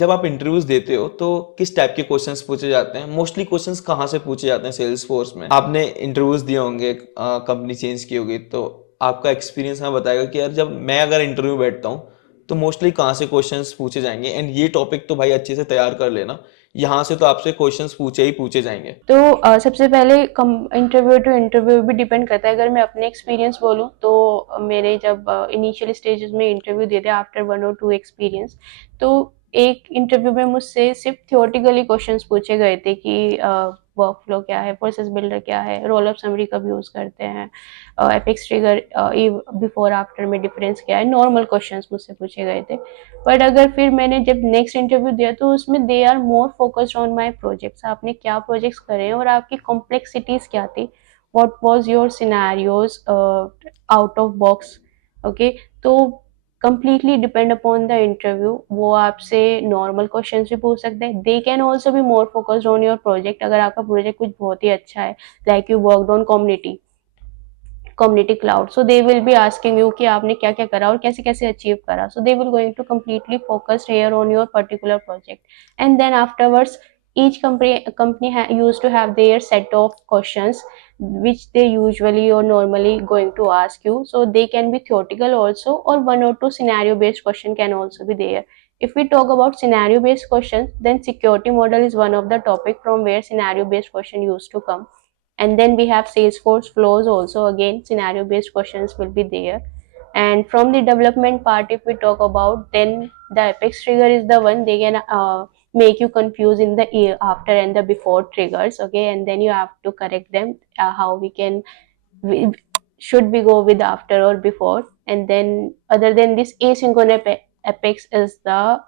जब आप इंटरव्यूज देते हो तो किस टाइप के क्वेश्चंस पूछे जाते हैं? मोस्टली क्वेश्चंस कहाँ से पूछे जाते हैं सेल्स फोर्स में? आपने इंटरव्यूज दिए होंगे, कंपनी चेंज की होगी, तो आपका एक्सपीरियंस हमें बताएगा कि यार जब मैं अगर इंटरव्यू बैठता हूँ तो मोस्टली कहाँ से क्वेश्चंस पूछे जाएंगे, एंड ये टॉपिक तो भाई अच्छे से तैयार कर लेना, यहाँ से तो आपसे क्वेश्चंस पूछे ही पूछे जाएंगे। तो सबसे पहले कम इंटरव्यू टू इंटरव्यू भी डिपेंड करता है। अगर मैं अपने एक्सपीरियंस बोलूँ तो मेरे जब इनिशियल स्टेजेस में इंटरव्यू देते आफ्टर 1 और 2 एक्सपीरियंस, तो एक इंटरव्यू में मुझसे सिर्फ थियोरेटिकली क्वेश्चंस पूछे गए थे कि वर्क फ्लो क्या है, प्रोसेस बिल्डर क्या है, रोल ऑफ समरी कब यूज़ करते हैं, एपेक्स ट्रिगर बिफोर आफ्टर में डिफरेंस क्या है, नॉर्मल क्वेश्चंस मुझसे पूछे गए थे। बट अगर फिर मैंने जब नेक्स्ट इंटरव्यू दिया तो उसमें they are more focused on my projects, आपने क्या प्रोजेक्ट्स करे हैं और आपकी कॉम्प्लेक्सिटीज क्या थी, what was your scenarios out of box. Okay, तो completely depend upon the interview, वो आपसे नॉर्मल क्वेश्चन भी पूछ सकते हैं, they can also be more focused on your project. अगर आपका प्रोजेक्ट कुछ बहुत ही अच्छा है, like you worked on community cloud, so they will be asking you कि आपने क्या क्या करा और कैसे कैसे अचीव करा, so they will going to completely focus here on your particular project। And then afterwards each company used to have their set of questions which they usually or normally going to ask you, so they can be theoretical also, or 1 or 2 scenario based question can also be there. If we talk about scenario based questions, then security model is one of the topic from where scenario based question used to come. And then we have Salesforce flows also, again scenario based questions will be there. And from the development part, if we talk about, then the apex trigger is the one they can make you confuse in the after and the before triggers. Okay, and then you have to correct them, how we, should we go with after or before. And then other than this, asynchronous apex is the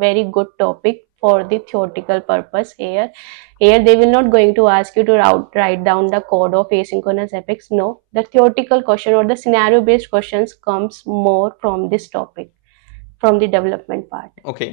very good topic for the theoretical purpose. Here they will not going to ask you to write down the code of asynchronous apex. No, the theoretical question or the scenario based questions comes more from this topic, from the development part. Okay,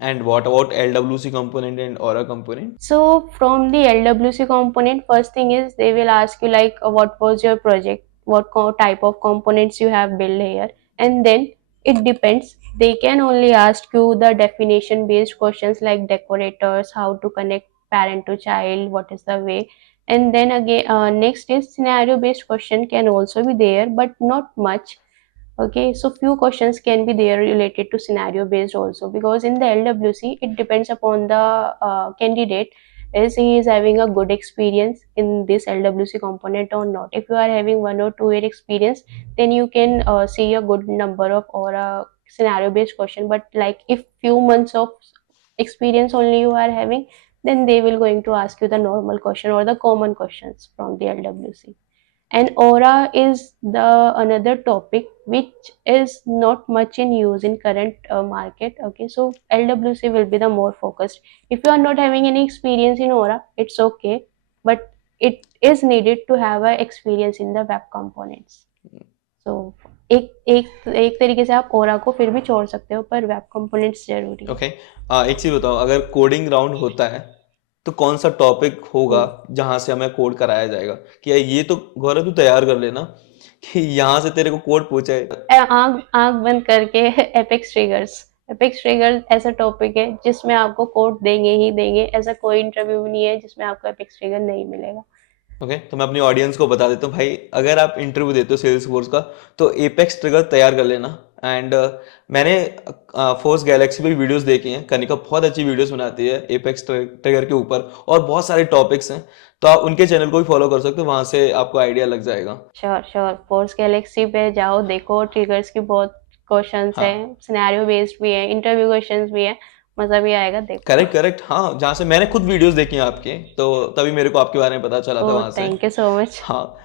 and what about LWC component and Aura component? So from the LWC component, first thing is they will ask you like what was your project, what type of components you have built here, and then it depends. They can only ask you the definition based questions like decorators, how to connect parent to child, what is the way. And then again, next is scenario based question can also be there, but not much. Okay, so few questions can be there related to scenario based also, because in the LWC it depends upon the candidate, is he is having a good experience in this LWC component or not. If you are having 1 or 2 year experience, then you can see a good number of or a scenario based question. But like if few months of experience only you are having, then they will going to ask you the normal question or the common questions from the LWC. And Aura is the another topic which is not much in use in current market. Okay, so LWC will be the more focused. If you are not having any experience in Aura, it's okay, but it is needed to have a experience in the web components. So एक एक एक तरीके से आप ओरा को फिर भी छोड़ सकते हो, पर वेब कंपोनेंट्स जरूरी है। ओके, एक चीज बताओ, अगर कोडिंग राउंड होता है तो कौन सा टॉपिक होगा हम्म। जहां से हमें कोड कराया जाएगा कि यार ये तो गौरव तू तैयार कर लेना कि यहाँ से तेरे को कोड पूछा है? आग आग बंद करके एपेक्स ट्रिगर्स ऐसा टॉपिक है जिसमें आपको कोड देंगे ही देंगे, ऐसा कोई इंटरव्यू नहीं है जिसमें आपको एपेक्स ट्रिगर नहीं मिलेगा। ओके, तो मैं अपनी ऑडियंस को बता देता हूँ भाई, अगर आप इंटरव्यू देते हो सेल्स फोर्स का तो एपेक्स ट्रिगर तैयार कर लेना। एंड मैंने फोर्स गैलेक्सी पे वीडियोस देखी हैं, कनिका बहुत अच्छी वीडियोस बनाती है एपेक्स ट्रिगर के ऊपर, और बहुत सारे टॉपिक्स हैं, तो आप उनके चैनल को भी फॉलो कर सकते हो, वहां से आपको आइडिया लग जाएगा। श्योर श्योर, फोर्स गैलेक्सी पे जाओ, देखो ट्रिगर्स की बहुत क्वेश्चंस हाँ, हैं, सिनेरियो बेस्ड भी है, इंटरव्यू क्वेश्चंस भी है, मजा भी आएगा, देखो करेक्ट आप। करेक्ट, हाँ, जहाँ से मैंने खुद वीडियोस देखी हैं आपके, तो तभी मेरे को आपके बारे में पता चला था ओह वहां से। Thank you so much. हाँ,